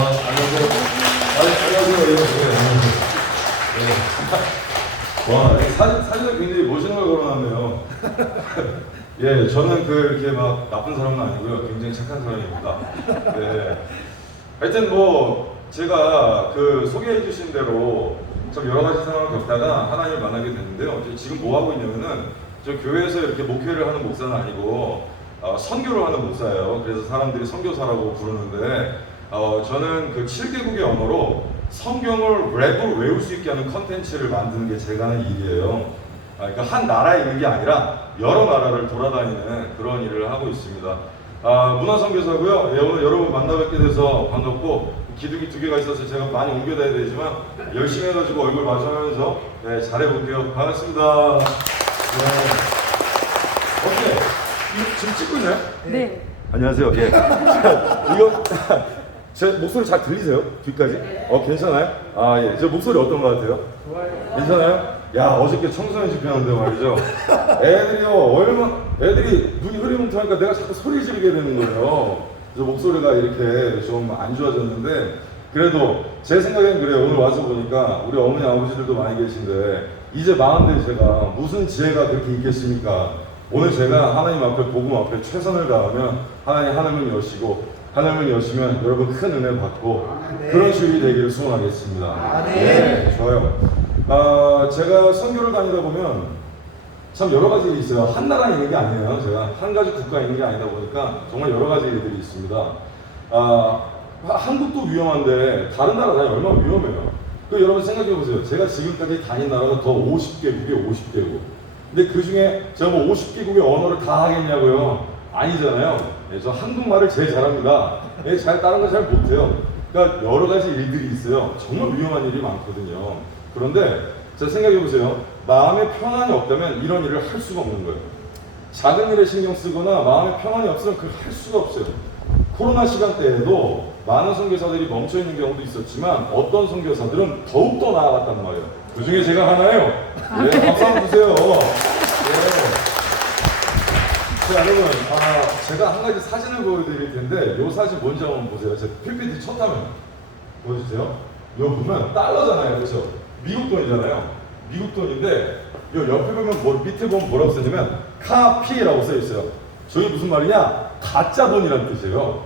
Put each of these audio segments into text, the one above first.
안녕하세요. 안녕하세요. 네. 와, 사진을 굉장히 멋있는 걸 걸어놨네요. 예, 저는 이렇게 막 나쁜 사람은 아니고요. 굉장히 착한 사람입니다. 네. 하여튼 제가 소개해 주신 대로 참 여러 가지 상황을 겪다가 하나님을 만나게 됐는데요. 지금 뭐 하고 있냐면은 저 교회에서 이렇게 목회를 하는 목사는 아니고 선교를 하는 목사예요. 그래서 사람들이 선교사라고 부르는데 저는 7개국의 언어로 성경을 랩으로 외울 수 있게 하는 컨텐츠를 만드는 게 제가 하는 일이에요. 그러니까 한 나라에 있는 게 아니라 여러 나라를 돌아다니는 그런 일을 하고 있습니다. 문화선교사고요. 예, 오늘 여러분 만나뵙게 돼서 반갑고 기둥이 2개가 있어서 제가 많이 옮겨다야 되지만 열심히 해가지고 얼굴 마주하면서 네, 잘해볼게요. 반갑습니다. 네. 어때? 이거 지금 찍고 있나요? 네. 안녕하세요. 예. 이거 제 목소리 잘 들리세요? 뒤까지? 괜찮아요? 예. 제 목소리 어떤 것 같아요? 좋아요. 괜찮아요? 야, 어저께 청소년 집회하는데 말이죠. 애들이 눈이 흐리멍텅하니까 내가 자꾸 소리 지르게 되는 거예요. 그래서 목소리가 이렇게 좀 안 좋아졌는데, 그래도 제 생각엔 그래요. 오늘 와서 보니까 우리 어머니 아버지들도 많이 계신데, 이제 40대 제가 무슨 지혜가 그렇게 있겠습니까? 오늘 제가 하나님 앞에, 복음 앞에 최선을 다하면 하나님 하늘을 여시고, 하나님을 여시면 여러분 큰 은혜 받고 그런 주일이 되기를 소원하겠습니다. 네, 좋아요. 제가 선교를 다니다 보면 참 여러 가지 일이 있어요. 한 나라에 있는 게 아니에요. 제가 한 가지 국가에 있는 게 아니다 보니까 정말 여러 가지 일들이 있습니다. 한국도 위험한데 다른 나라 다니면 얼마나 위험해요. 여러분 생각해 보세요. 제가 지금까지 다닌 나라가 더 50개국이에요. 50개국. 근데 그 중에 제가 50개국의 언어를 다 하겠냐고요? 아니잖아요. 예, 저 한국말을 제일 잘합니다. 예, 다른 거 잘 못해요. 그러니까 여러 가지 일들이 있어요. 정말 위험한 일이 많거든요. 그런데 자 생각해 보세요. 마음에 평안이 없다면 이런 일을 할 수가 없는 거예요. 작은 일에 신경 쓰거나 마음에 평안이 없으면 그걸 할 수가 없어요. 코로나 시간대에도 많은 선교사들이 멈춰 있는 경우도 있었지만 어떤 선교사들은 더욱더 나아갔단 말이에요. 그 중에 제가 하나예요. 네, 박수 한번 주세요. 네. 자, 여러분, 제가 한 가지 사진을 보여드릴 텐데, 이 사진 뭔지 한번 보세요. 제 PPT 첫 화면 보여주세요. 이거 보면 달러잖아요, 그렇죠? 미국 돈이잖아요. 미국 돈인데, 이 옆에 보면 밑에 보면 뭐라고 써냐면 카피라고 써 있어요. 저게 무슨 말이냐? 가짜 돈이라는 뜻이에요.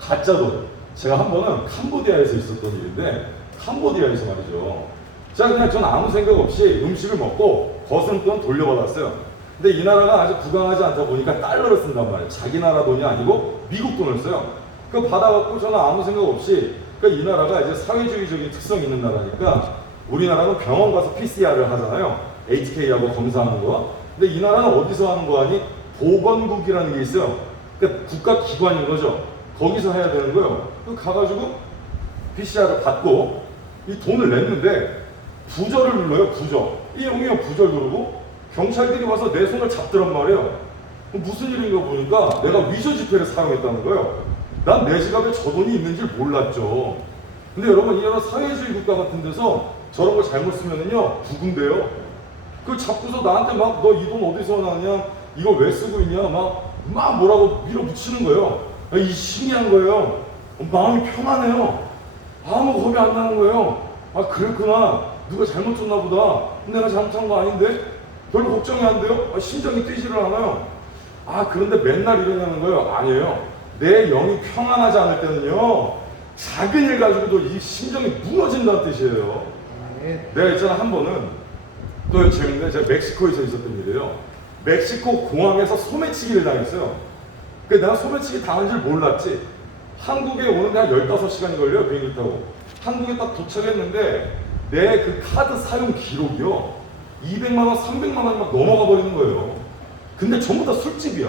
가짜 돈. 제가 한 번은 캄보디아에서 있었던 일인데, 캄보디아에서 말이죠. 자, 그냥 전 아무 생각 없이 음식을 먹고 거스름돈 돌려받았어요. 근데 이 나라가 아주 부강하지 않다 보니까 달러를 쓴단 말이에요. 자기 나라 돈이 아니고 미국 돈을 써요. 그거 받아갖고 저는 아무 생각 없이, 그러니까 이 나라가 이제 사회주의적인 특성이 있는 나라니까 우리나라는 병원 가서 PCR을 하잖아요. HK하고 검사하는 거. 근데 이 나라는 어디서 하는 거 아니? 보건국이라는 게 있어요. 그러니까 국가기관인 거죠. 거기서 해야 되는 거예요. 그 가가지고 PCR을 받고 이 돈을 냈는데 부저를 눌러요. 부저. 이 형이요 부저를 누르고 경찰들이 와서 내 손을 잡더란 말이에요. 무슨 일인가 보니까 내가 위조 지폐를 사용했다는 거예요. 난 내 지갑에 저 돈이 있는 줄 몰랐죠. 근데 여러분, 이런 사회주의 국가 같은 데서 저런 걸 잘못 쓰면은요, 부군데요. 그걸 잡고서 나한테 막, 너 이 돈 어디서 나냐? 이걸 왜 쓰고 있냐? 막 뭐라고 밀어붙이는 거예요. 이 신기한 거예요. 마음이 평안해요. 아무 겁이 안 나는 거예요. 그랬구나. 누가 잘못 줬나 보다. 내가 잘못한 거 아닌데? 별로 걱정이 안 돼요? 심장이 뛰지를 않아요. 그런데 맨날 이러냐는 거예요? 아니에요. 내 영이 평안하지 않을 때는요, 작은 일 가지고도 이 심정이 무너진다는 뜻이에요. 내가 있잖아, 한 번은, 또 재밌는데, 제가 멕시코에서 있었던 일이에요. 멕시코 공항에서 소매치기를 당했어요. 내가 소매치기 당한 줄 몰랐지. 한국에 오는데 한 15시간이 걸려요, 비행기 타고. 한국에 딱 도착했는데, 내 그 카드 사용 기록이요. 200만원, 300만원이 막 넘어가 버리는 거예요. 근데 전부 다 술집이야.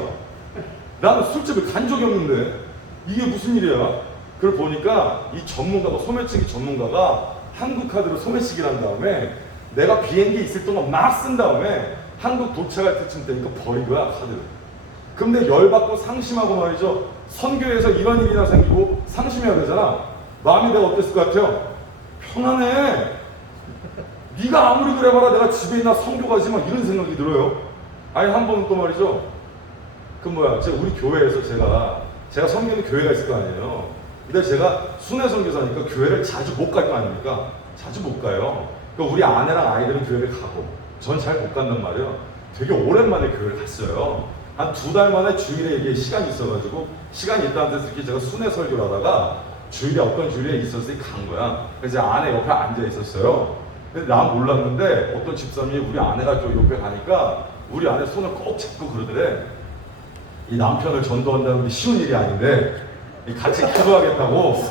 나는 술집을 간 적이 없는데 이게 무슨 일이야? 그걸 보니까 이 전문가가, 소매치기 전문가가 한국 카드로 소매치기를 한 다음에 내가 비행기에 있을 동안 막 쓴 다음에 한국 도착할 때쯤 되니까 버린 거야, 카드를. 근데 열받고 상심하고 말이죠. 선교에서 이런 일이나 생기고 상심해야 되잖아. 마음이 내가 어땠을 것 같아요? 평안해. 네가 아무리 그래봐라 내가 집에 있나 선교 가지 막 이런 생각이 들어요. 한 번은 또 말이죠. 우리 교회에서 제가 선교는 교회가 있을 거 아니에요. 근데 제가 순회 선교사니까 교회를 자주 못 갈 거 아닙니까? 자주 못 가요. 그러니까 우리 아내랑 아이들은 교회를 가고 전 잘 못 간단 말이에요. 되게 오랜만에 교회를 갔어요. 한 2달 만에 주일에 이게 시간이 있어가지고 시간이 있다는 데서 이렇게 제가 순회 설교를 하다가 주일에 어떤 주일에 있었으니 간 거야. 그래서 아내 옆에 앉아 있었어요. 근데 난 몰랐는데 어떤 집사님이 우리 아내가 저 옆에 가니까 우리 아내 손을 꼭 잡고 그러더래. 이 남편을 전도한다는 게 쉬운 일이 아닌데 같이 기도하겠다고.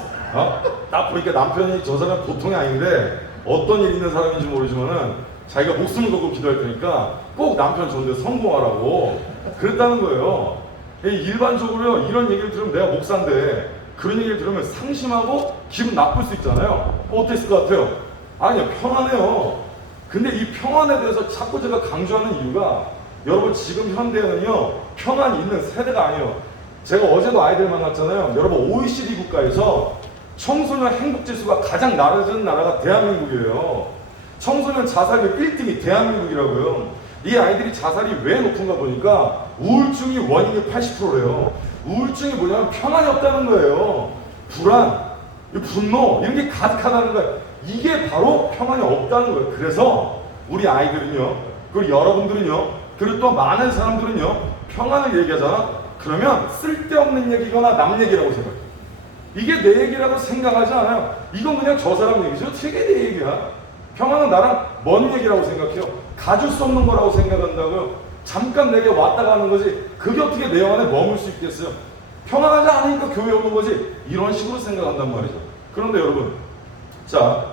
딱 보니까 남편이 저 사람 보통이 아닌데 어떤 일 있는 사람인지 모르지만은 자기가 목숨을 걸고 기도할 테니까 꼭 남편 전도에 성공하라고 그랬다는 거예요. 일반적으로 이런 얘기를 들으면 내가 목사인데 그런 얘기를 들으면 상심하고 기분 나쁠 수 있잖아요. 어땠을 것 같아요? 아니요, 편안해요. 근데 이 평안에 대해서 자꾸 제가 강조하는 이유가 여러분 지금 현대에는요 평안이 있는 세대가 아니에요. 제가 어제도 아이들 만났잖아요. 여러분 OECD 국가에서 청소년 행복지수가 가장 낮은 나라가 대한민국이에요. 청소년 자살률 1등이 대한민국이라고요. 이 아이들이 자살이 왜 높은가 보니까 우울증이 원인이 80%래요. 우울증이 뭐냐면 평안이 없다는 거예요. 불안, 분노 이런 게 가득하다는 거예요. 이게 바로 평안이 없다는 거예요. 그래서 우리 아이들은요, 그리고 여러분들은요, 그리고 또 많은 사람들은요 평안을 얘기하잖아. 그러면 쓸데없는 얘기거나 남 얘기라고 생각해요. 이게 내 얘기라고 생각하지 않아요. 이건 그냥 저 사람 얘기죠. 되게 내 얘기야. 평안은 나랑 먼 얘기라고 생각해요. 가질 수 없는 거라고 생각한다고요. 잠깐 내게 왔다 가는 거지. 그게 어떻게 내 안에 머물 수 있겠어요. 평안하지 않으니까 교회 오는 거지. 이런 식으로 생각한단 말이죠. 그런데 여러분, 자,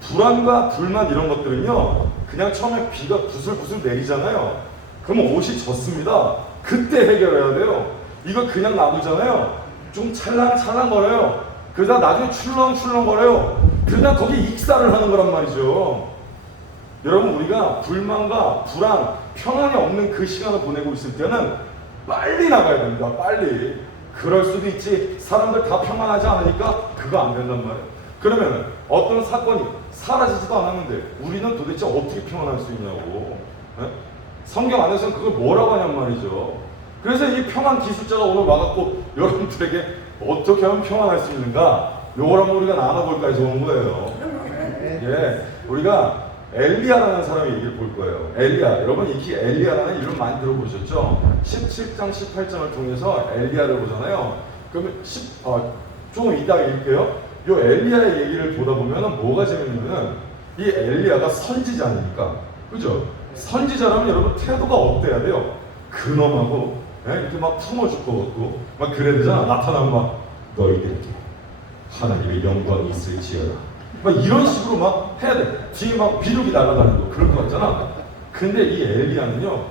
불안과 불만 이런 것들은요 그냥 처음에 비가 부슬부슬 내리잖아요. 그러면 옷이 젖습니다. 그때 해결해야 돼요. 이거 그냥 놔두잖아요. 좀 찰랑찰랑 거려요. 그러다 나중에 출렁출렁 거려요. 그러다 거기에 익사를 하는 거란 말이죠. 여러분, 우리가 불만과 불안, 평안이 없는 그 시간을 보내고 있을 때는 빨리 나가야 됩니다. 빨리. 그럴 수도 있지. 사람들 다 평안하지 않으니까 그거 안 된단 말이에요. 그러면 어떤 사건이 사라지지도 않았는데 우리는 도대체 어떻게 평안할 수 있냐고. 네? 성경 안에서는 그걸 뭐라고 하냔 말이죠. 그래서 이 평안 기술자가 오늘 와갖고 여러분들에게 어떻게 하면 평안할 수 있는가, 요걸 한번 우리가 나눠볼까 해서 온 거예요. 예, 우리가 엘리야라는 사람의 얘기를 볼 거예요. 엘리야, 여러분 이 엘리야라는 이름 많이 들어보셨죠? 17장 18장을 통해서 엘리야를 보잖아요. 그러면 조금 이따가 읽을게요. 요 엘리야의 얘기를 보다 보면 뭐가 재밌냐면 이 엘리야가 선지자 아닙니까? 그죠? 선지자라면 여러분 태도가 어때야 돼요? 근엄하고 이렇게 막 품어줄 것 같고 막 그래야 되잖아. 나타나면 막 너희들에게 하나님의 영광이 있을지어다 막 이런 식으로 막 해야 돼. 뒤에 막 비둘기 날아다니고 그럴 것 같잖아. 근데 이 엘리야는요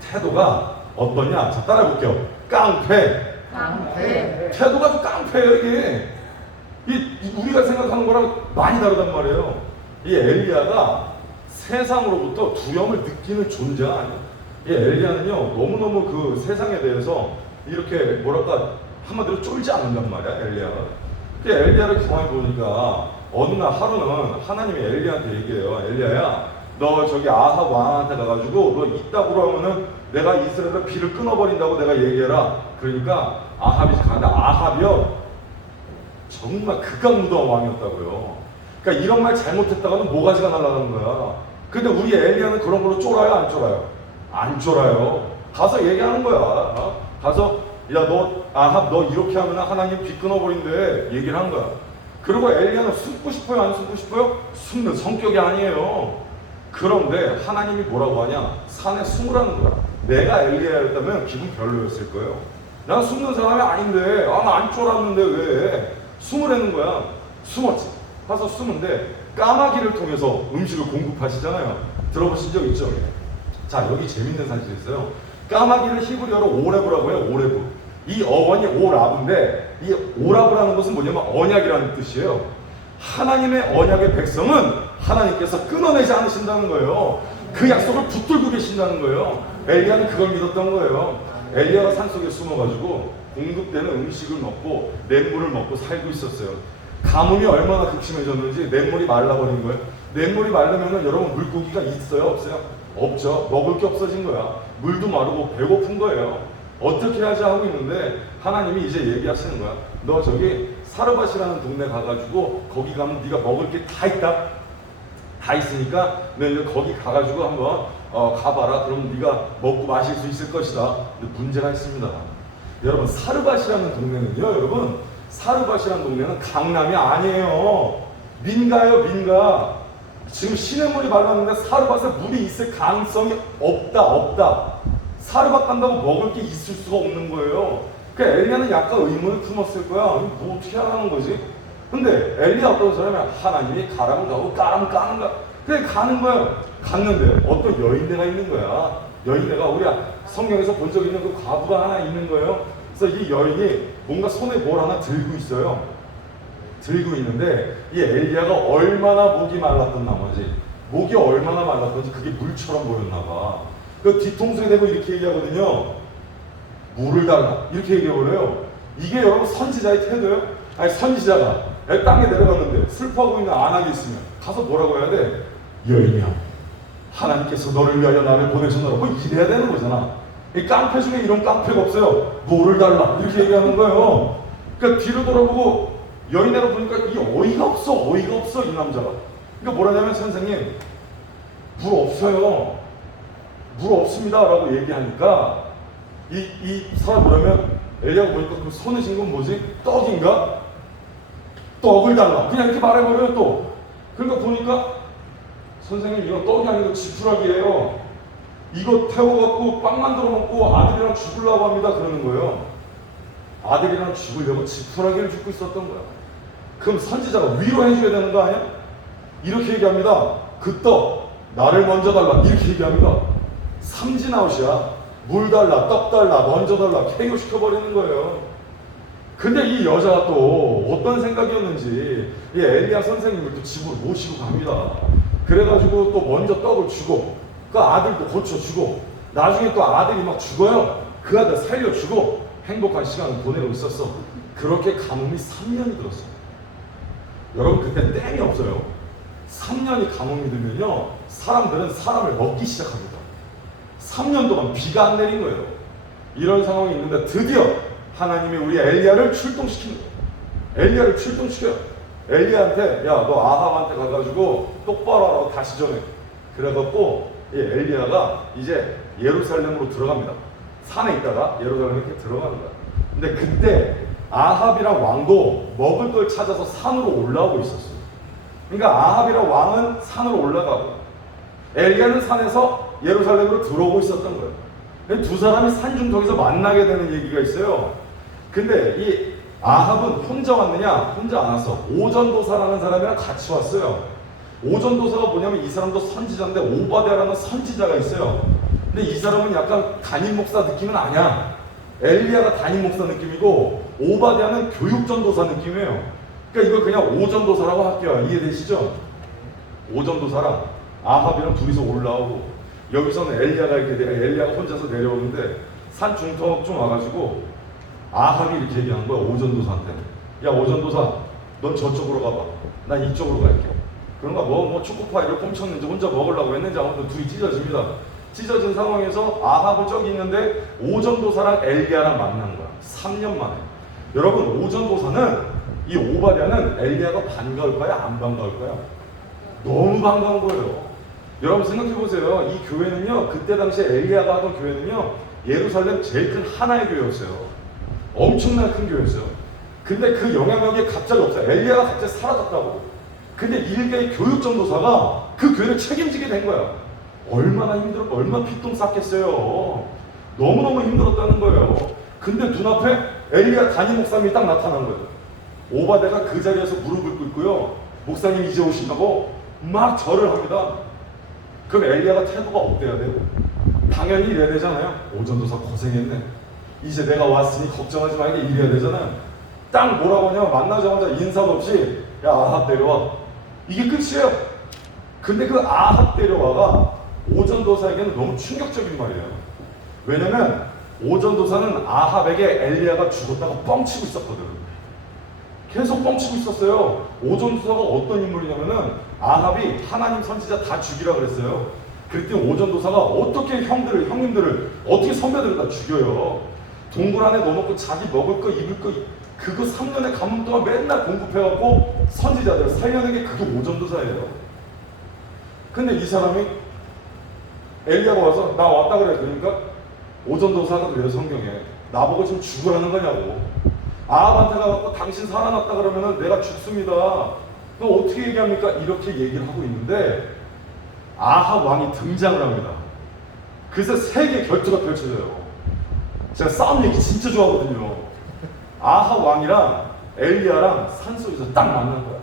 태도가 어떠냐? 자, 따라해볼게요. 깡패. 태도가 좀 깡패예요. 이게 우리가 생각하는 거랑 많이 다르단 말이에요. 이 엘리야가 세상으로부터 두려움을 느끼는 존재가 아니에요. 이 엘리야는요 너무너무 그 세상에 대해서 이렇게 뭐랄까 한마디로 쫄지 않는단 말이야. 엘리야가. 그 엘리야를 가만히 보니까 어느 날 하루는 하나님이 엘리야한테 얘기해요. 엘리야야, 너 저기 아합 왕한테 가가지고 너 이따구로 하면은 내가 이스라엘에 비를 끊어버린다고 내가 얘기해라. 그러니까 아합이 가는데 아합이요 정말 극악무도한 왕이었다고요. 그러니까 이런 말 잘못했다가는 모가지가 날아가는 거야. 근데 우리 엘리야는 그런 걸로 쫄아요, 안 쫄아요? 안 쫄아요. 가서 얘기하는 거야. 가서 야, 너 아합 너 이렇게 하면 하나님 비 끊어버린대 얘기를 한 거야. 그리고 엘리야는 숨고 싶어요, 안 숨고 싶어요? 숨는 성격이 아니에요. 그런데 하나님이 뭐라고 하냐? 산에 숨으라는 거야. 내가 엘리야였다면 기분 별로였을 거예요. 난 숨는 사람이 아닌데, 나 안 쫄았는데 왜? 숨으라는 거야. 숨었지. 가서 숨은데 까마귀를 통해서 음식을 공급하시잖아요. 들어보신 적 있죠? 자, 여기 재밌는 사실이 있어요. 까마귀를 히브리어로 오레브라고 해요. 오레브. 이 어원이 오라브인데 이 오라브라는 것은 뭐냐면 언약이라는 뜻이에요. 하나님의 언약의 백성은 하나님께서 끊어내지 않으신다는 거예요. 그 약속을 붙들고 계신다는 거예요. 엘리야는 그걸 믿었던 거예요. 엘리야가 산속에 숨어가지고 공급되는 음식을 먹고 냇물을 먹고 살고 있었어요. 가뭄이 얼마나 극심해졌는지 냇물이 말라버린 거예요. 냇물이 마르면 여러분 물고기가 있어요? 없어요? 없죠. 먹을 게 없어진 거야. 물도 마르고 배고픈 거예요. 어떻게 하자 하고 있는데 하나님이 이제 얘기하시는 거야. 너 저기 사르밧이라는 동네 가가지고 거기 가면 네가 먹을 게 다 있다. 다 있으니까 너희들 거기 가가지고 한번 가봐라. 그럼 네가 먹고 마실 수 있을 것이다. 근데 문제가 있습니다. 여러분 사르밧이라는 동네는요. 여러분 사르밧이라는 동네는 강남이 아니에요. 민가예요. 민가. 지금 시냇물이 말랐는데 사르밧에 물이 있을 가능성이 없다. 사르밧 간다고 먹을 게 있을 수가 없는 거예요. 그러니까 엘리야는 약간 의문을 품었을 거야. 뭐 어떻게 하라는 거지? 근데 엘리야 어떤 사람이야? 하나님이 가라면 가고 까라면 까는 거야. 그래 가는 거야. 갔는데 어떤 여인네가 있는 거야. 여인네가 우리 성경에서 본 적 있는 그 과부가 하나 있는 거예요. 그래서 이 여인이 뭔가 손에 뭘 하나 들고 있어요. 들고 있는데 이 엘리야가 얼마나 목이 말랐던 나머지 목이 얼마나 말랐던지 그게 물처럼 보였나 봐. 그 뒤통수에 대고 이렇게 얘기하거든요. 물을 달라 이렇게 얘기해버려요. 이게 여러분 선지자의 태도예요? 아니 선지자가 땅에 내려갔는데 슬퍼하고 있는 안악이 있으면 가서 뭐라고 해야 돼? 여인이야 하나님께서 너를 위하여 나를 보내셨나라. 뭐 이래야 되는 거잖아. 이 깡패 중에 이런 깡패가 없어요. 물을 달라 이렇게 얘기하는 거예요. 그러니까 뒤로 돌아보고 여인네가 보니까 이 어이가 없어 이 남자가. 그러니까 뭐라냐면 선생님 물 없어요. 물 없습니다 라고 얘기하니까 이 사람 뭐냐면 엘리야가 보니까 그 손에 쥔 건 뭐지? 떡인가? 떡을 달라 그냥 이렇게 말해버려요. 또 그러니까 보니까 선생님 이건 떡이 아니고 지푸라기예요. 이거 태워갖고 빵 만들어 먹고 아들이랑 죽으려고 합니다 그러는 거예요. 아들이랑 죽으려고 지푸라기를 줍고 있었던 거야. 그럼 선지자가 위로해줘야 되는 거 아니야? 이렇게 얘기합니다. 그 떡 나를 먼저 달라 이렇게 얘기합니다. 삼진아웃이야. 물 달라 떡 달라 먼저 달라 KO 시켜버리는 거예요. 근데 이 여자가 또 어떤 생각이었는지 이 엘리야 선생님을 또 집으로 모시고 갑니다. 그래가지고 또 먼저 떡을 주고 그 아들도 고쳐주고 나중에 또 아들이 막 죽어요. 그 아들 살려주고 행복한 시간을 보내고 있었어. 그렇게 가뭄이 3년이 들었어요. 여러분 그때 땡이 없어요. 3년이 가뭄이 들면요 사람들은 사람을 먹기 시작합니다. 3년 동안 비가 안 내린 거예요. 이런 상황이 있는데 드디어 하나님이 우리 엘리야를 출동시킨 거예요. 엘리야를 출동시켜요. 엘리야한테 야 너 아합한테 가가지고 똑바로 하라고 다시 전해. 그래갖고 이 엘리야가 이제 예루살렘으로 들어갑니다. 산에 있다가 예루살렘에 이렇게 들어가는 거야. 근데 그때 아합이랑 왕도 먹을 걸 찾아서 산으로 올라오고 있었어요. 그러니까 아합이랑 왕은 산으로 올라가고 엘리야는 산에서 예루살렘으로 들어오고 있었던 거예요. 두 사람이 산중턱에서 만나게 되는 얘기가 있어요. 근데 이 아합은 혼자 왔느냐? 혼자 안 왔어. 오전도사라는 사람이랑 같이 왔어요. 오전도사가 뭐냐면 이 사람도 선지자인데 오바댜라는 선지자가 있어요. 근데 이 사람은 약간 담임 목사 느낌은 아니야. 엘리야가 담임 목사 느낌이고 오바댜는 교육전도사 느낌이에요. 그러니까 이거 그냥 오전도사라고 할게요. 이해되시죠? 오전도사랑 아합이랑 둘이서 올라오고 여기서는 엘리야가 이렇게 엘리야가 혼자서 내려오는데 산 중턱 좀 와가지고 아합이 이렇게 얘기하는 거야. 오전도사한테 야 오전도사 넌 저쪽으로 가봐. 난 이쪽으로 갈게. 그런가 뭐 초코파이를 훔쳤는지 혼자 먹으려고 했는지 아무튼 둘이 찢어집니다. 찢어진 상황에서 아합은 저기 있는데 오전도사랑 엘리야랑 만난 거야. 3년 만에. 여러분 오전도사는 이 오바댜는 엘리야가 반가울까요? 안 반가울까요? 너무 반가운 거예요. 여러분 생각해보세요. 이 교회는요 그때 당시에 엘리야가 하던 교회는요 예루살렘 제일 큰 하나의 교회였어요. 엄청난 큰 교회였어요. 근데 그 영향력이 갑자기 없어요. 엘리야가 갑자기 사라졌다고. 근데 일개의 교육전도사가 그 교회를 책임지게 된 거야. 얼마나 힘들었고 얼마나 피똥 쌌겠어요. 너무너무 힘들었다는 거예요. 근데 눈앞에 엘리야 담임 목사님이 딱 나타난 거예요. 오바댜가 그 자리에서 무릎을 꿇고요. 목사님 이제 오신다고 막 절을 합니다. 그럼 엘리야가 태도가 어때야 돼요? 당연히 이래야 되잖아요. 오전도사 고생했네. 이제 내가 왔으니 걱정하지 마. 이게 이래야 되잖아요. 딱 뭐라고 하냐면 만나자마자 인사도 없이 야 아합 데려와. 이게 끝이에요. 근데 그 아합 데려와가 오전도사에게는 너무 충격적인 말이에요. 왜냐면 오전도사는 아합에게 엘리야가 죽었다고 뻥치고 있었거든. 계속 뻥치고 있었어요. 오전도사가 어떤 인물이냐면은 아합이 하나님 선지자 다 죽이라 그랬어요. 그랬더니 오전도사가 어떻게 형님들을 어떻게 선배들을 다 죽여요. 동굴 안에 넣어놓고 자기 먹을 거 입을 거 그거 3년의 가뭄 동안 맨날 공급해갖고 선지자들을 살려낸 게 그게 오전도사예요. 근데 이 사람이 엘리야가 와서 나 왔다 그래. 그러니까 오전도사가 그래요. 성경에 나보고 지금 죽으라는 거냐고. 아합한테 가갖고 당신 살아났다 그러면은 내가 죽습니다. 너 어떻게 얘기합니까? 이렇게 얘기를 하고 있는데 아합 왕이 등장을 합니다. 그래서 세계 결투가 펼쳐져요. 제가 싸움 얘기 진짜 좋아하거든요. 아합 왕이랑 엘리야랑 산속에서 딱 만난 거야.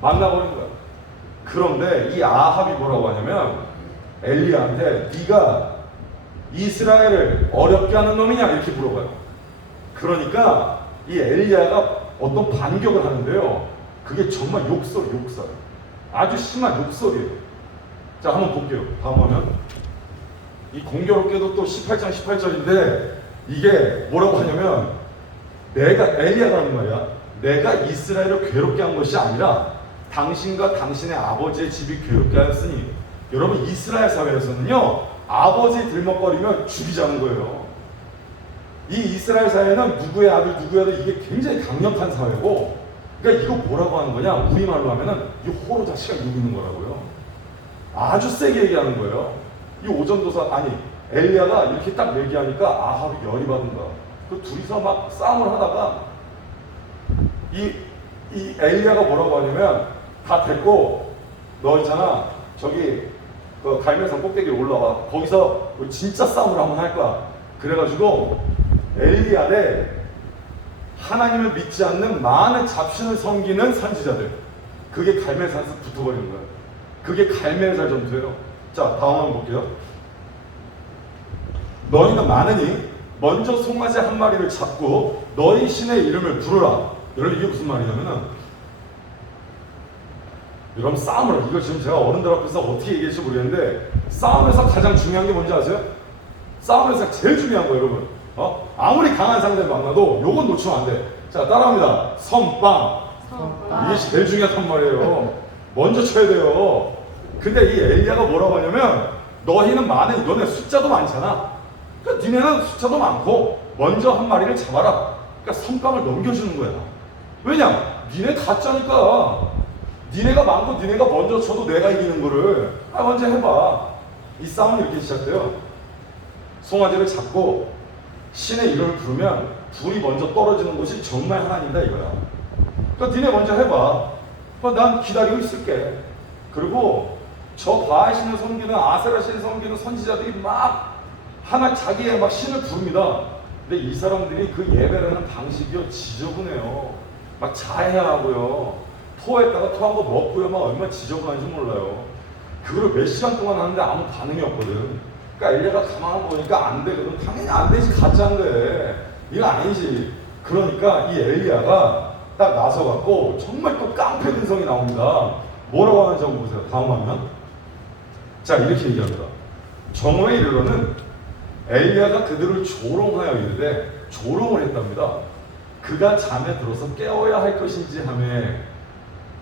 만나버린 거야. 그런데 이 아합이 뭐라고 하냐면 엘리야한테 네가 이스라엘을 어렵게 하는 놈이냐 이렇게 물어봐요. 그러니까 이 엘리야가 어떤 반격을 하는데요. 그게 정말 욕설. 아주 심한 욕설이에요. 자, 한번 볼게요. 다음 화면. 이 공교롭게도 또 18장 18절인데 이게 뭐라고 하냐면 내가 엘리야가 하는 말이야. 내가 이스라엘을 괴롭게 한 것이 아니라 당신과 당신의 아버지의 집이 괴롭게 하였으니. 여러분, 이스라엘 사회에서는요 아버지 들먹거리면 죽이자는 거예요. 이 이스라엘 사회는 누구의 아들 이게 굉장히 강력한 사회고, 그러니까 이거 뭐라고 하는 거냐, 우리말로 하면은 이 호로 자식아 이러고 있는 거라고요. 아주 세게 얘기하는 거예요. 이 오전도사 엘리야가 이렇게 딱 얘기하니까 아합이 열이 받은 거야. 그 둘이서 막 싸움을 하다가 이 엘리야가 뭐라고 하냐면 다 됐고 너 있잖아 저기 그 갈멜산 꼭대기에 올라와. 거기서 진짜 싸움을 한번 할 거야. 그래가지고 엘리야를 하나님을 믿지 않는 많은 잡신을 섬기는 선지자들, 그게 갈멜산에서 붙어버리는 거예요. 그게 갈멜산 전투예요. 자, 다음 한번 볼게요. 너희는 많으니 먼저 송아지 한 마리를 잡고 너희 신의 이름을 부르라. 여러분, 이게 무슨 말이냐면은 여러분 싸움을, 이거 지금 제가 어른들 앞에서 어떻게 얘기할지 모르겠는데 싸움에서 가장 중요한 게 뭔지 아세요? 싸움에서 제일 중요한 거예요, 여러분. 아무리 강한 상대를 만나도 요건 놓치면 안 돼. 자, 따라합니다. 선빵. 이게 제일 중요한 말이에요. 먼저 쳐야 돼요. 근데 이 엘리야가 뭐라고 하냐면 너희는 많은, 너네 숫자도 많잖아. 그러니까 니네는 숫자도 많고 먼저 한 마리를 잡아라. 그러니까 선빵을 넘겨주는 거야. 왜냐? 니네 가짜니까. 니네가 많고 니네가 먼저 쳐도 내가 이기는 거를 먼저 해봐. 이 싸움은 이렇게 시작돼요. 송아지를 잡고 신의 이름을 부르면 불이 먼저 떨어지는 곳이 정말 하나님이다 이거야. 그러니까 니네 먼저 해봐. 난 기다리고 있을게. 그리고 저 바알 신을 섬기는, 아세라 신을 섬기는 선지자들이 막 하나 자기의 막 신을 부릅니다. 근데 이 사람들이 그 예배를 하는 방식이요 지저분해요. 막 자해하고요, 토했다가 토한 거 먹고요, 막 얼마나 지저분한지 몰라요. 그거를 몇 시간 동안 하는데 아무 반응이 없거든. 그러니까 엘리야가 가만히 보니까 안 되거든. 당연히 안 되지, 가짜인데. 이건 아니지. 그러니까 이 엘리야가 딱 나서갖고 정말 또 깡패 근성이 나옵니다. 뭐라고 하는지 한번 보세요. 다음 화면. 자, 이렇게 얘기합니다. 정오에 이르러는 엘리야가 그들을 조롱하여 이르되, 조롱을 했답니다. 그가 잠에 들어서 깨워야 할 것인지 하며.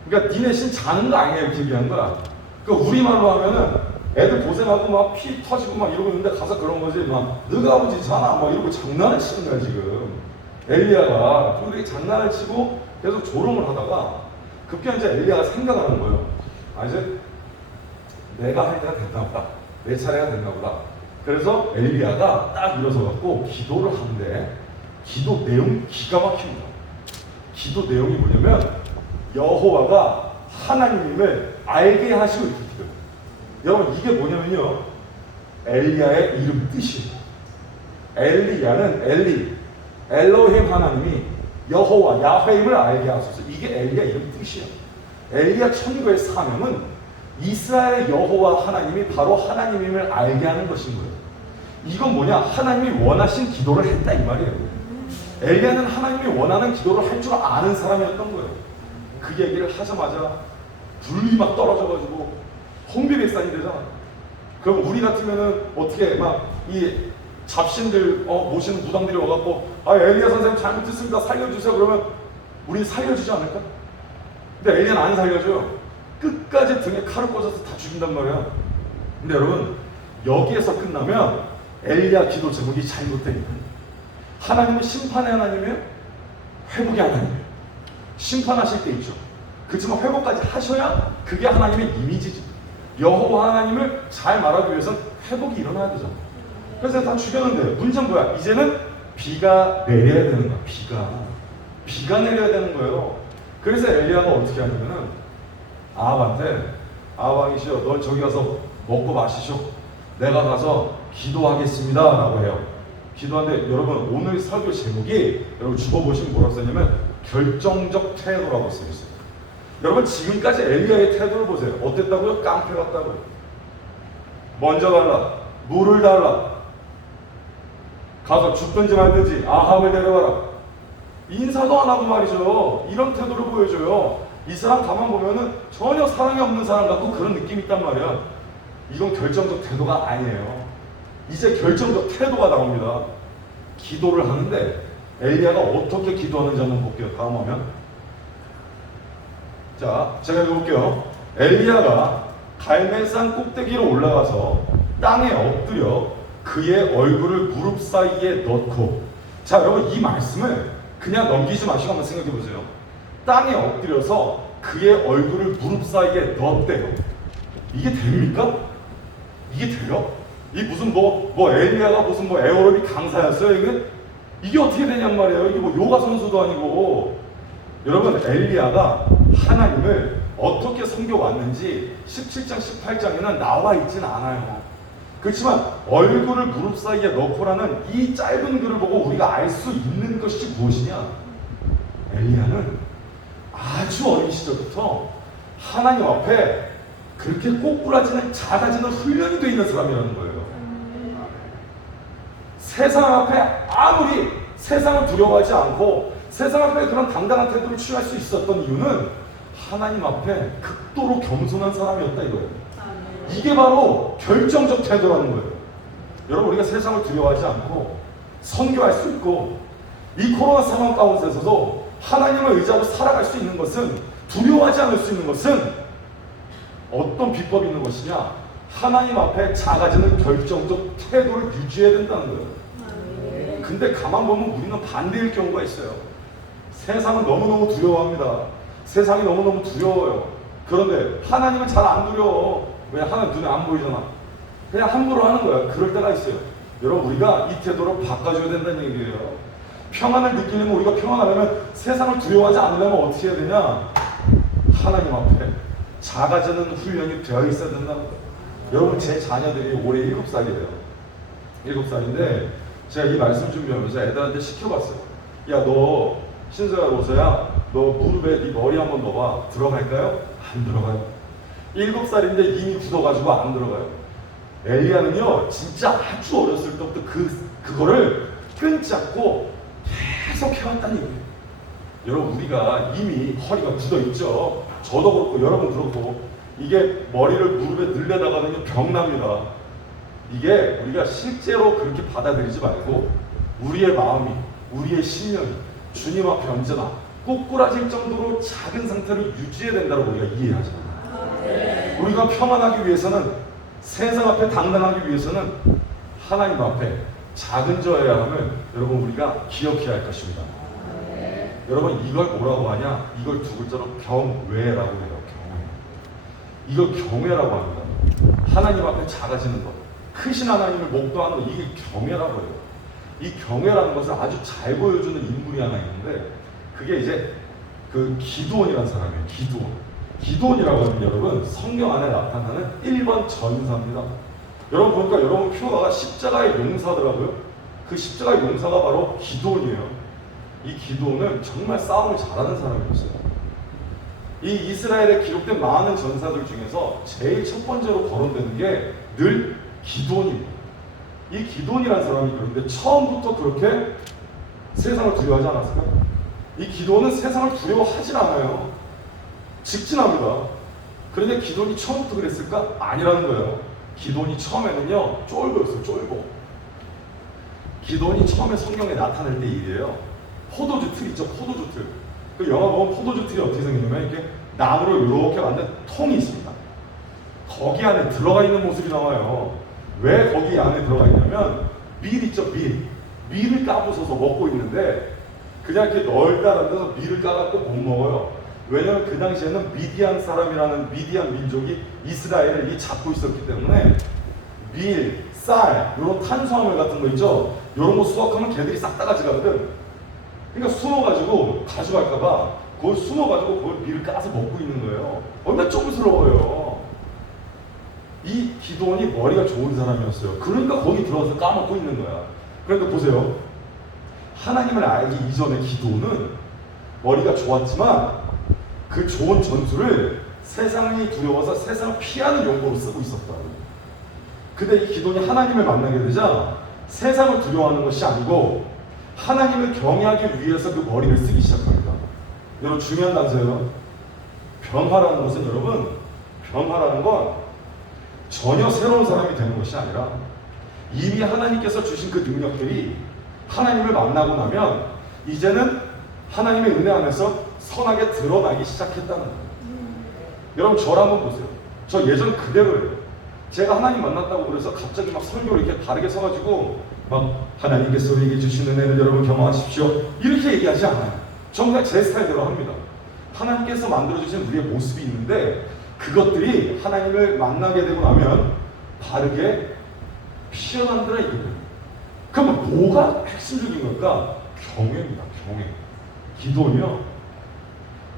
그러니까 니네 신 자는 거 아니야 이렇게 얘기한 거야. 그러니까 우리말로 하면은 애들 고생하고 막 피 터지고 막 이러고 있는데 가서 그런 거지. 막 너가 아버지 자나 막 이러고 장난을 치는 거야 지금. 엘리야가 좀 이렇게 장난을 치고 계속 조롱을 하다가 급기야 이제 엘리야가 생각을 하는 거예요. 이제 내가 할 때가 됐나 보다. 내 차례가 됐나 보다. 그래서 엘리야가 딱 일어서 갖고 기도를 하는데, 기도 내용이 기가 막힙니다. 기도 내용이 뭐냐면 여호와가 하나님임을 알게 하시고 이렇게 기도해요. 여러분, 이게 뭐냐면요, 엘리야의 이름 뜻이에요. 엘리야는 엘로힘 하나님이 여호와 야훼임을 알게 하소서. 이게 엘리야 이름 뜻이에요. 엘리야 천국의 사명은 이스라엘의 여호와 하나님이 바로 하나님임을 알게 하는 것인 거예요. 이건 뭐냐? 하나님이 원하신 기도를 했다 이 말이에요. 엘리야는 하나님이 원하는 기도를 할 줄 아는 사람이었던 거예요. 그 얘기를 하자마자 불이 막 떨어져가지고 홍비백산이 되잖아. 그럼 우리 같으면은 어떻게 막 이 잡신들 모시는 무당들이 와갖고 엘리야 선생님 잘못했습니다 살려주세요 그러면 우리 살려주지 않을까? 근데 엘리야는 안 살려줘요. 끝까지 등에 칼을 꽂아서 다 죽인단 말이야. 근데 여러분, 여기에서 끝나면 엘리야 기도 제목이 잘못된 거예요. 하나님은 심판의 하나님이에요? 회복이 하나님이에요. 심판하실 때 있죠. 그렇지만 회복까지 하셔야 그게 하나님의 이미지지. 여호와 하나님을 잘 말하기 위해서는 회복이 일어나야 되잖아. 그래서 다 죽였는데 문제는 뭐야? 이제는 비가 내려야 되는 거야. 비가 내려야 되는 거예요. 그래서 엘리야가 어떻게 하냐면은 아합한테 아합왕이시여, 넌 저기 가서 먹고 마시쇼. 내가 가서 기도하겠습니다 라고 해요. 기도하는데 여러분, 오늘 설교 제목이 여러분 죽어보시면 뭐라고 써있냐면 결정적 태도라고 써있어요. 여러분, 지금까지 엘리야의 태도를 보세요. 어땠다고요? 깡패 같다고요. 먼저 달라, 물을 달라, 가서 죽든지 말든지 아합을 데려가라. 인사도 안 하고 말이죠. 이런 태도를 보여줘요. 이 사람 가만 보면은 전혀 사랑이 없는 사람 같고 그런 느낌이 있단 말이야. 이건 결정적 태도가 아니에요. 이제 결정적 태도가 나옵니다. 기도를 하는데 엘리야가 어떻게 기도하는지 한번 볼게요. 다음 화면. 자, 제가 읽어볼게요. 엘리야가 갈멜산 꼭대기로 올라가서 땅에 엎드려 그의 얼굴을 무릎 사이에 넣고. 자, 여러분, 이 말씀을 그냥 넘기지 마시고 한번 생각해 보세요. 땅에 엎드려서 그의 얼굴을 무릎 사이에 넣었대요. 이게 됩니까? 이게 돼요? 이 무슨 엘리야가 무슨 에어로빅 강사였어요? 이게 어떻게 되냔 말이에요. 이게 요가 선수도 아니고. 여러분, 엘리야가 하나님을 어떻게 섬겨왔는지 17장 18장에는 나와 있진 않아요. 그렇지만 얼굴을 무릎 사이에 넣고라는 이 짧은 글을 보고 우리가 알 수 있는 것이 무엇이냐? 엘리야는 아주 어린 시절부터 하나님 앞에 그렇게 꼬꾸라지는 작아지는 훈련이 되어 있는 사람이라는 거예요. 세상 앞에 아무리 세상을 두려워하지 않고 세상 앞에 그런 당당한 태도를 취할 수 있었던 이유는 하나님 앞에 극도로 겸손한 사람이었다 이거예요. 이게 바로 결정적 태도라는 거예요. 여러분, 우리가 세상을 두려워하지 않고 선교할 수 있고 이 코로나 상황 가운데서도 하나님을 의지하고 살아갈 수 있는 것은, 두려워하지 않을 수 있는 것은 어떤 비법이 있는 것이냐? 하나님 앞에 작아지는 결정적 태도를 유지해야 된다는 거예요. 근데 가만 보면 우리는 반대일 경우가 있어요. 세상은 너무너무 두려워합니다. 세상이 너무너무 두려워요. 그런데 하나님은 잘 안 두려워. 왜? 하나님 눈에 안 보이잖아. 그냥 함부로 하는 거야. 그럴 때가 있어요. 여러분, 우리가 이 태도를 바꿔줘야 된다는 얘기예요. 평안을 느끼려면, 우리가 평안하려면, 세상을 두려워하지 않으려면 어떻게 해야 되냐? 하나님 앞에 작아지는 훈련이 되어 있어야 된다는 거예요. 여러분, 제 자녀들이 올해 7살이에요. 7살인데 제가 이 말씀 준비하면서 애들한테 시켜봤어요. 야, 너 신서야, 로서야, 너 무릎에 네 머리 한번 넣어봐. 들어갈까요? 안 들어가요. 7살인데 이미 굳어가지고 안 들어가요. 엘리야는요, 진짜 아주 어렸을 때부터 그거를 끈잡고 계속 해왔다는 얘기예요. 여러분, 우리가 이미 허리가 굳어있죠. 저도 그렇고 여러분 그렇고. 이게 머리를 무릎에 늘려다가는 병납니다. 이게 우리가 실제로 그렇게 받아들이지 말고 우리의 마음이, 우리의 심령이 주님 앞에 언제나 꼬꾸라질 정도로 작은 상태를 유지해야 된다고 우리가 이해하잖아요. 우리가 평안하기 위해서는, 세상 앞에 당당하기 위해서는 하나님 앞에 작은 저여야 함을 여러분 우리가 기억해야 할 것입니다. 여러분, 이걸 뭐라고 하냐? 이걸 두 글자로 경외라고 해요. 이걸 경외라고 합니다. 하나님 앞에 작아지는 것, 크신 하나님을 목도하는 것, 이게 경외라고 해요. 이 경외라는 것을 아주 잘 보여주는 인물이 하나 있는데 그게 이제 그 기드온이라는 사람이에요. 기드온이라고 하면 여러분 성경 안에 나타나는 1번 전사입니다. 여러분 보니까 여러분 표가 십자가의 용사더라고요. 그 십자가의 용사가 바로 기드온이에요. 이 기드온은 정말 싸움을 잘하는 사람이었어요. 이 이스라엘에 기록된 많은 전사들 중에서 제일 첫 번째로 거론되는 게 늘 기드온입니다. 이 기드온이라는 사람이 그런데 처음부터 그렇게 세상을 두려워하지 않았을까요? 이 기드온은 세상을 두려워하진 않아요. 직진합니다. 그런데 기드온이 처음부터 그랬을까? 아니라는 거예요. 기드온이 처음에는요, 쫄보였어요. 쫄보. 기드온이 처음에 성경에 나타날 때 일이에요. 포도주 틀 있죠. 포도주 틀. 그 영화 보면 포도주 틀이 어떻게 생기냐면 이렇게 나무로 이렇게 만든 통이 있습니다. 거기 안에 들어가 있는 모습이 나와요. 왜 거기 안에 들어가 있냐면 밀 있죠. 밀을 까부숴서 먹고 있는데 그냥 이렇게 널따란 데서 밀을 까갖고 못 먹어요. 왜냐면 그 당시에는 미디안 사람이라는 미디안 민족이 이스라엘을 잡고 있었기 때문에 밀, 쌀, 이런 탄수화물 같은 거 있죠? 이런 거 수확하면 걔들이 싹 다 가져가거든. 그러니까 숨어가지고 가져갈까봐 그걸 숨어가지고 그걸 밀을 까서 먹고 있는 거예요. 얼마나 쫑스러워요. 이 기도원이 머리가 좋은 사람이었어요. 그러니까 거기 들어가서 까먹고 있는 거야. 그러니까 보세요. 하나님을 알기 이전의 기도는 머리가 좋았지만 그 좋은 전술을 세상이 두려워서 세상을 피하는 용도로 쓰고 있었다고. 근데 이 기도원이 하나님을 만나게 되자 세상을 두려워하는 것이 아니고 하나님을 경외하기 위해서 그 머리를 쓰기 시작합니다. 여러분 중요한 단서예요. 변화라는 것은 여러분, 변화라는 건 전혀 새로운 사람이 되는 것이 아니라 이미 하나님께서 주신 그 능력들이 하나님을 만나고 나면 이제는 하나님의 은혜 안에서 선하게 드러나기 시작했다는 거예요. 여러분 저를 한번 보세요. 저 예전 그대로예요. 제가 하나님 만났다고 그래서 갑자기 막 설교를 이렇게 다르게 서가지고 막 하나님께서 우리에게 주신 은혜를 여러분 경험하십시오 이렇게 얘기하지 않아요. 정말 제 스타일대로 합니다. 하나님께서 만들어주신 우리의 모습이 있는데 그것들이 하나님을 만나게 되고 나면 바르게 피어난다는 얘기예요. 그러면 뭐가 핵심적인 걸까? 경외입니다. 경외. 기도는요,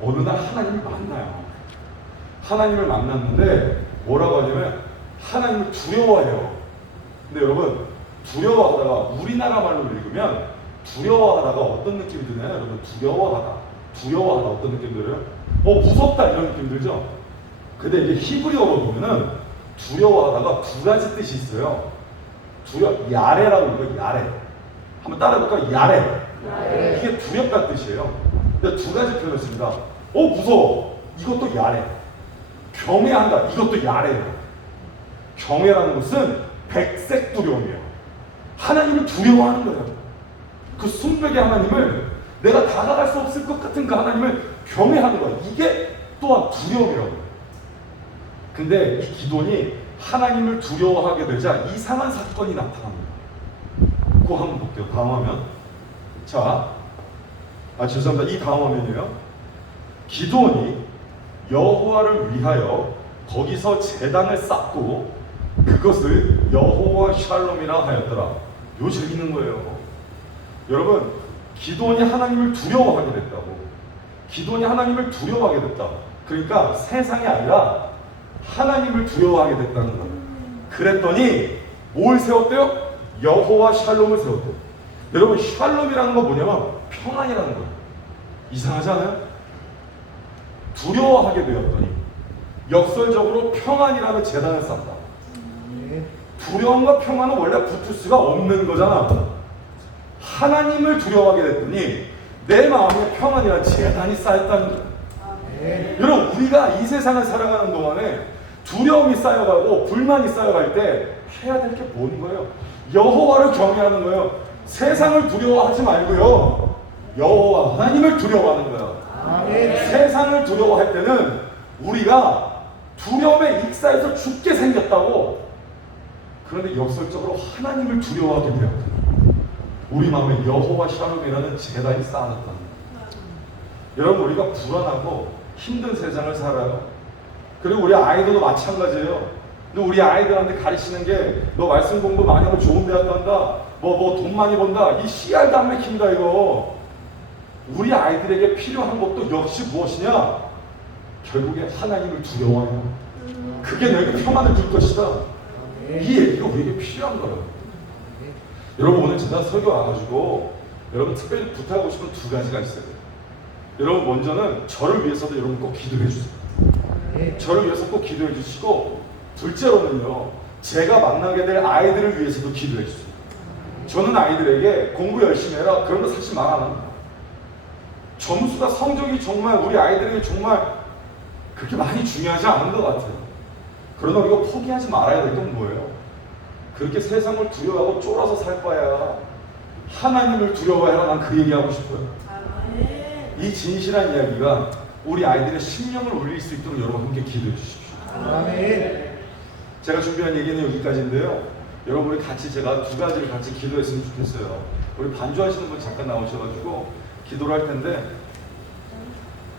어느 날 하나님을 만나요. 하나님을 만났는데 뭐라고 하냐면 하나님을 두려워해요. 근데 여러분 두려워하다가 우리나라 말로 읽으면 두려워하다가 어떤 느낌이 드나요? 여러분 두려워하다 어떤 느낌 들어요? 무섭다 이런 느낌 들죠? 근데 이게 히브리어로 보면은 두려워하다가 두 가지 뜻이 있어요. 야레라고 읽어요. 야레. 한번 따라해볼까요? 야레. 이게 두렵다는 뜻이에요. 근데 두 가지 표현을 씁니다. 무서워. 이것도 야레. 경외한다. 이것도 야레예요. 경외라는 것은 백색 두려움이에요. 하나님을 두려워하는 거예요. 그 순백의 하나님을 내가 다가갈 수 없을 것 같은 그 하나님을 경외하는 거예요. 이게 또한 두려움이라고 해요. 근데 이 기도니 하나님을 두려워하게 되자 이상한 사건이 나타납니다. 그거 한번 볼게요. 다음 화면. 자, 죄송합니다. 이 다음 화면이에요. 기도니 여호와를 위하여 거기서 제단을 쌓고 그것을 여호와 샬롬이라 하였더라. 요 재밌는 거예요. 여러분, 기도원이 하나님을 두려워하게 됐다고. 기도원이 하나님을 두려워하게 됐다. 그러니까 세상이 아니라 하나님을 두려워하게 됐다는 거예요. 그랬더니 뭘 세웠대요? 여호와 샬롬을 세웠대요. 여러분, 샬롬이라는 건 뭐냐면 평안이라는 거예요. 이상하지 않아요? 두려워하게 되었더니 역설적으로 평안이라는 제단을 쌓았다. 두려움과 평안은 원래 붙을 수가 없는 거잖아. 하나님을 두려워하게 됐더니 내 마음에 평안이라는 제단이 쌓였다는 거예요. 여러분, 우리가 이 세상을 살아가는 동안에 두려움이 쌓여가고 불만이 쌓여갈 때 해야 될 게 뭔 거예요? 여호와를 경외하는 거예요. 세상을 두려워하지 말고요, 여호와 하나님을 두려워하는 거예요. 세상을 두려워할 때는 우리가 두려움에 익사해서 죽게 생겼다고. 그런데 역설적으로 하나님을 두려워하게 되었다. 우리 마음에 여호와 샬롬이라는 제단이 쌓아놨다는 거예요. 여러분, 우리가 불안하고 힘든 세상을 살아요. 그리고 우리 아이들도 마찬가지예요. 근데 우리 아이들한테 가르치는 게 너 말씀 공부 많이 하면 좋은 대학 간다, 돈 많이 번다, 이 씨알도 안 맥힌다 이거. 우리 아이들에게 필요한 것도 역시 무엇이냐? 결국에 하나님을 두려워해요. 그게 너에게 평안을 줄 것이다. 이 얘기가 우리에게 필요한 거예요. 여러분, 오늘 제가 설교 와가지고 여러분 특별히 부탁하고 싶은 두 가지가 있어요. 여러분, 먼저는 저를 위해서도 여러분 꼭 기도해 주세요. 저를 위해서 꼭 기도해 주시고, 둘째로는요, 제가 만나게 될 아이들을 위해서도 기도해 주세요. 저는 아이들에게 공부 열심히 해라 그런 거 사실 말 안 합니다. 점수가, 성적이 정말 우리 아이들에게 정말 그렇게 많이 중요하지 않은 것 같아요. 그러나 우리가 포기하지 말아야 될 건 뭐예요? 그렇게 세상을 두려워하고 쫄아서 살 바야 하나님을 두려워해라. 난 그 얘기하고 싶어요. 이 진실한 이야기가 우리 아이들의 심령을 울릴 수 있도록 여러분 함께 기도해 주십시오. 제가 준비한 얘기는 여기까지인데요. 여러분이 같이 제가 두 가지를 같이 기도했으면 좋겠어요. 우리 반주하시는 분 잠깐 나오셔가지고 기도를 할 텐데,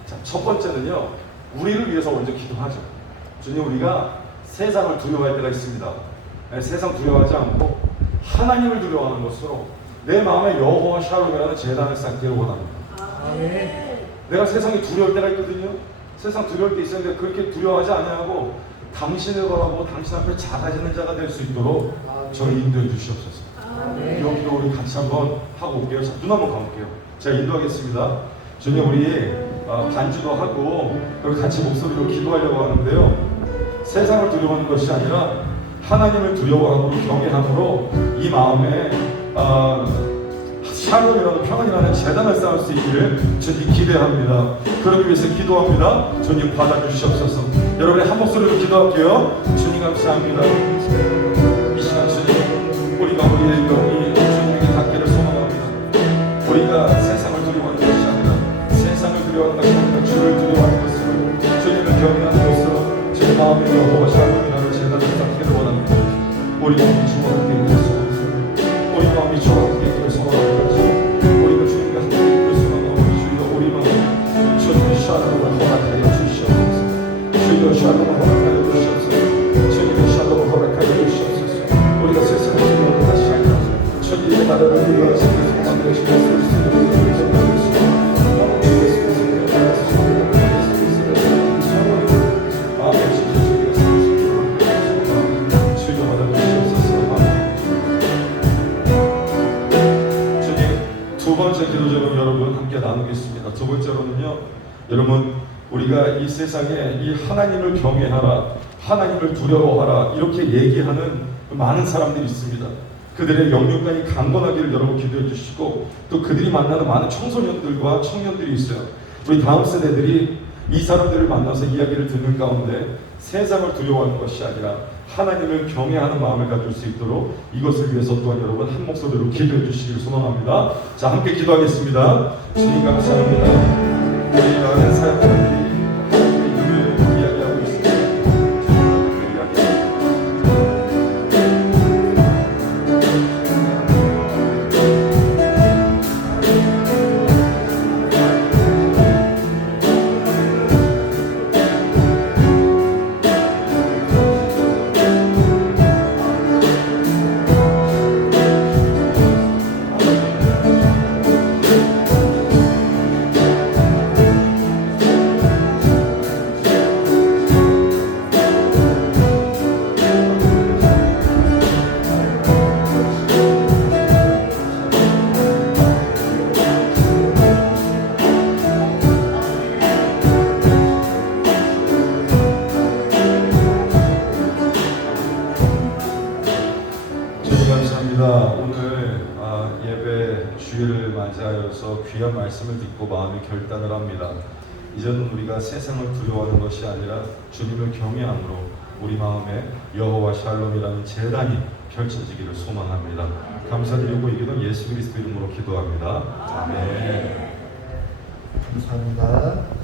자, 첫 번째는요, 우리를 위해서 먼저 기도하죠. 주님, 우리가 세상을 두려워할 때가 있습니다. 네, 세상 두려워하지 않고 하나님을 두려워하는 것으로 내 마음에 여호와 샬롬이라는 제단을 쌓기를 원합니다. 내가 세상이 두려울 때가 있거든요. 세상 두려울 때 있었는데 그렇게 두려워하지 아니하고 당신을 바라보고 당신 앞에 작아지는 자가 될 수 있도록 저를 인도해 주시옵소서. 여기도 우리 같이 한번 하고 올게요. 자, 눈 한번 감을게요. 제가 인도하겠습니다. 주님, 우리 반주도 하고 그리고 같이 목소리로 기도하려고 하는데요. 세상을 두려워하는 것이 아니라 하나님을 두려워하고 경외함으로 이 마음에 샬롬이라는 평안이라는 재단을 쌓을 수 있기를 주님 기대합니다. 그러기 위해서 기도합니다. 주님 받아주시옵소서. 여러분의 한 목소리로 기도할게요. 주님 감사합니다. 이 시간 주님, 우리가 우리의 영이 주님에게 닿기를 소망합니다. 우리가 세상을 두려워하는 것이 아니라 세상을 두려워하는 것이 아니라 주를 두려워하는 것으로 주님을 경외하는 것으로 제 마음의 여호와 샬롬이라는 재단을 쌓기를 원합니다. 우리 마음이 주와 함께 있기를 소망합니다. 우리 마음이 주와 함께 있기를 소망합니다. 우리가 주님과 함께 있기를 소망하고 주여 우리 마음에 주님의 샬롬을 허락하여 주시옵소서. 주여 샬롬을 허락하여 주시옵소서. 주님의 샬롬을 허락하여 주시옵소서. 우리가 세상을 두려워하는 것이 아니라 주님의 나라를 위하여서 만들어 주시옵소서. 두 번째 기도제로 여러분 함께 나누겠습니다. 두 번째로는요, 여러분 우리가 이 세상에 이 하나님을 경외하라, 하나님을 두려워하라 이렇게 얘기하는 많은 사람들이 있습니다. 그들의 영육간이 강건하기를 여러분 기도해 주시고 또 그들이 만나는 많은 청소년들과 청년들이 있어요. 우리 다음 세대들이 이 사람들을 만나서 이야기를 듣는 가운데 세상을 두려워하는 것이 아니라 하나님을 경외하는 마음을 가질 수 있도록 이것을 위해서 또한 여러분 한 목소리로 기도해 주시기를 소망합니다. 자, 함께 기도하겠습니다. 주님 감사합니다. 우리 많은 사람들이 하나님의 이름을 이야기하고 있습니다. 오늘 예배 주일을 맞이하여서 귀한 말씀을 듣고 마음의 결단을 합니다. 이제는 우리가 세상을 두려워하는 것이 아니라 주님을 경외함으로 우리 마음에 여호와 샬롬이라는 제단이 펼쳐지기를 소망합니다. 감사드리고 이기는 예수 그리스도 이름으로 기도합니다. 아멘. 감사합니다.